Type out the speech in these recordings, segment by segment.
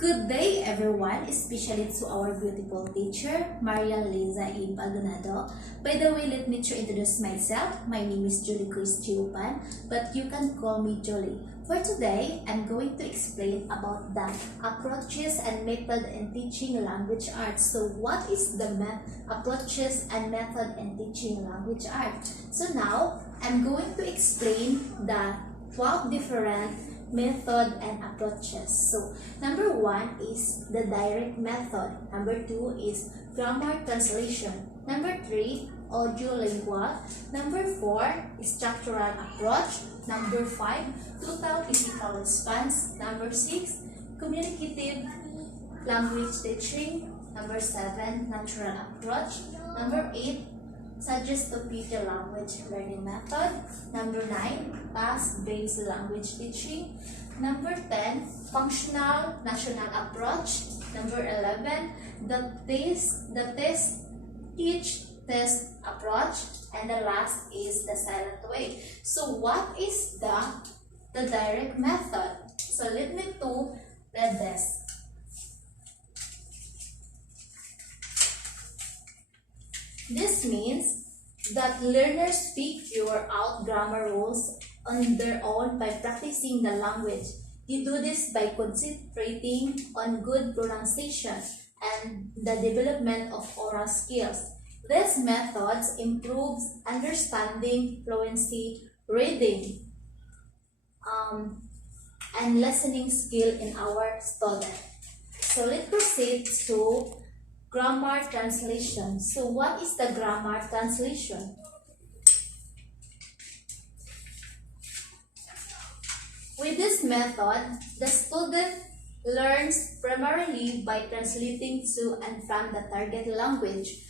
Good day, everyone, especially to our beautiful teacher, Marian Liza E. Baldonado. By the way, let me introduce myself. My name is Julie Cruz Chiupan, but you can call me Julie. For today, I'm going to explain about the approaches and method in teaching language arts. So what is the approaches and method in teaching language arts? So now, I'm going to explain the 12 different method and approaches. So number 1 is the direct method. Number 2 is grammar translation. Number 3, audiolingual. Number 4 is structural approach. Number 5, total physical response. Number 6, communicative language teaching. Number 7, natural approach. Number 8, suggestive language learning method. Number 9, task-based language teaching. Number 10, functional national approach. Number 11, the test teach test approach. And the last is the silent way. So what is the direct method? So let me to read this. This means that learners figure out grammar rules on their own by practicing the language. You do this by concentrating on good pronunciation and the development of oral skills. These methods improve understanding, fluency, reading, and listening skill in our students. So let's proceed to grammar translation. So what is the grammar translation? With this method, the student learns primarily by translating to and from the target language.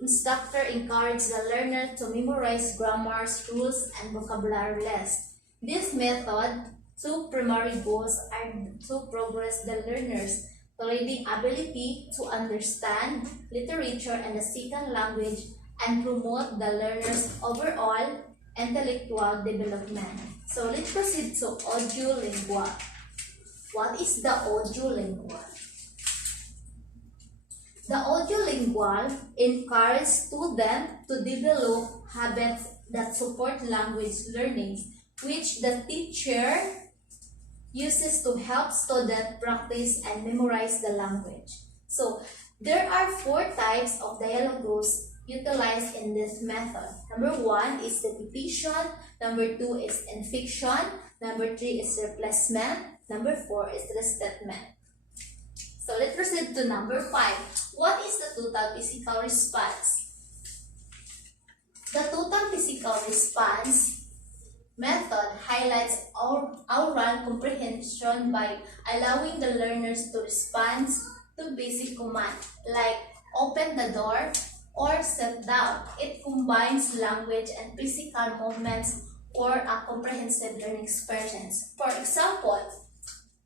Instructor encourages the learner to memorize grammars, rules, and vocabulary lists. This method, two primary goals are to progress the learners reading ability, to understand literature and the second language, and promote the learner's overall intellectual development. So let's proceed to audiolingual. What is the audiolingual? The audiolingual encourages students to develop habits that support language learning, which the teacher uses to help students practice and memorize the language. So there are 4 types of dialogue rules utilized in this method. Number 1 is repetition. Number 2 is inflection. Number 3 is replacement. Number 4 is restatement. So let's proceed to number 5. What is the total physical response? The total physical response method highlights oral comprehension by allowing the learners to respond to basic commands like open the door or sit down. It combines language and physical movements for a comprehensive learning experience. For example,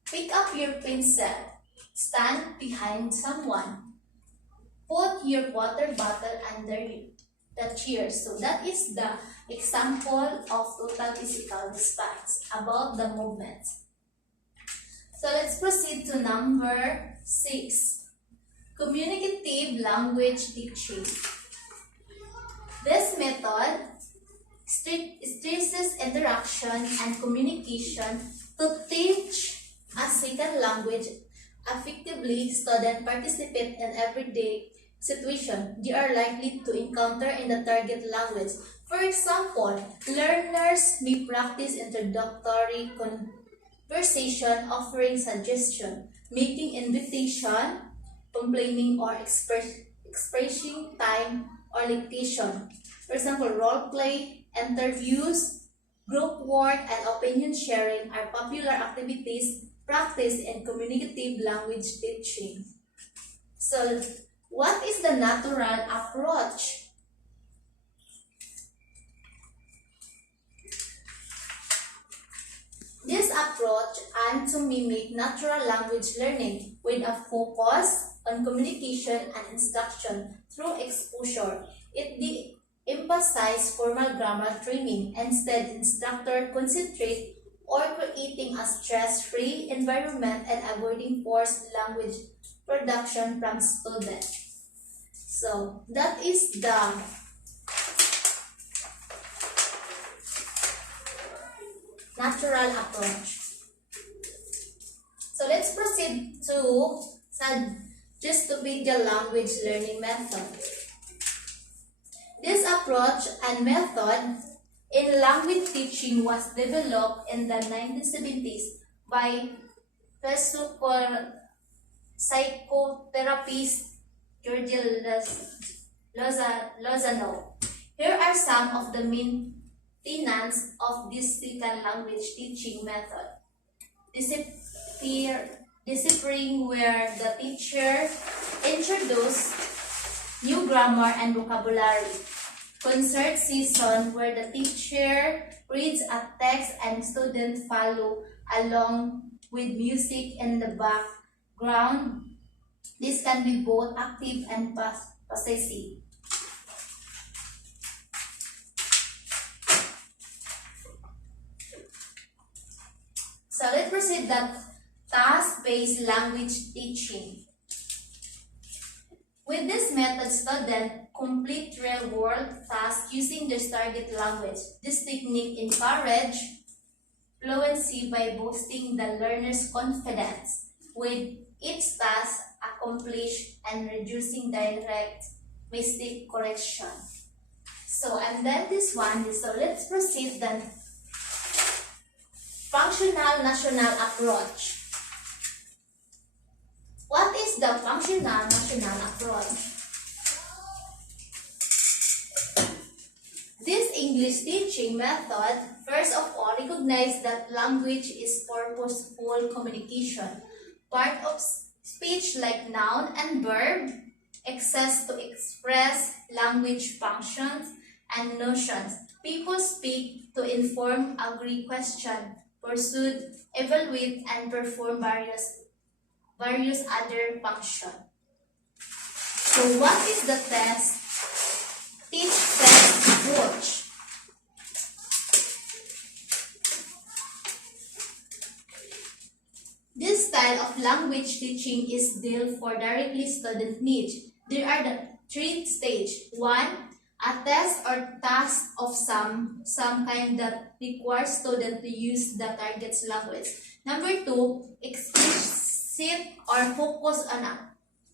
pick up your pencil, stand behind someone, put your water bottle under the chair. So that is the example of total physical response about the movement. So let's proceed to number 6. Communicative language teaching. This method stresses interaction and communication to teach a second language effectively. Students participate in everyday situation they are likely to encounter in the target language. For example, learners may practice introductory conversation, offering suggestion, making invitation, complaining, or expressing time or limitation. For example, role play, interviews, group work, and opinion sharing are popular activities practiced in communicative language teaching. So what is the natural approach? This approach aims to mimic natural language learning with a focus on communication and instruction through exposure. It emphasizes formal grammar training. Instead, instructors concentrate or creating a stress-free environment and avoiding forced language production from students. So that is the natural approach. So let's proceed to just-to-video language learning method. This approach and method in language teaching was developed in the 1970s by psychotherapist George Lozano. Here are some of the main tenets of this second language teaching method. Deciphering, where the teacher introduces new grammar and vocabulary. Concert season, where the teacher reads a text and students follow along with music in the background. This can be both active and passive. So let's proceed that task-based language teaching. With this method, students complete real-world tasks using their target language. This technique encourages fluency by boosting the learner's confidence with each task accomplished and reducing direct mistake correction. So, and then this one, so let's proceed then. Functional national approach. What is the functional national approach? This English teaching method, first of all, recognizes that language is purposeful communication. Part of speech like noun and verb exists to express language functions and notions. People speak to inform, agree, question, pursue, evaluate, and perform various other functions. So what is the test? Teach test approach. This style of language teaching is built for directly student needs. There are the three stages. 1. A test or task of some kind that requires student to use the target's language. Number 2, explicit or focus on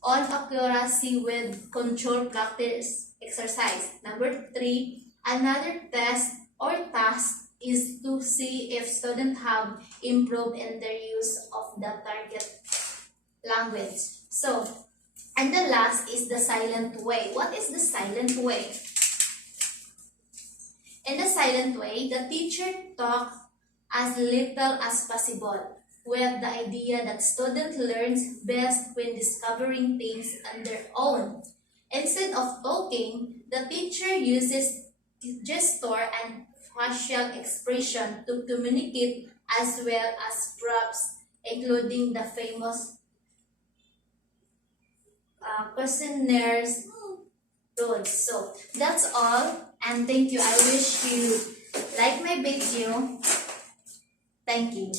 accuracy with control practice exercise. Number 3, another test or task is to see if students have improved in their use of the target language. So, and the last is the silent way. What is the silent way? In the silent way, the teacher talks as little as possible, with the idea that student learns best when discovering things on their own. Instead of talking, the teacher uses gesture and facial expression to communicate, as well as props, including the famous questionnaires rules. So that's all, and thank you. I wish you like my video. Thank you.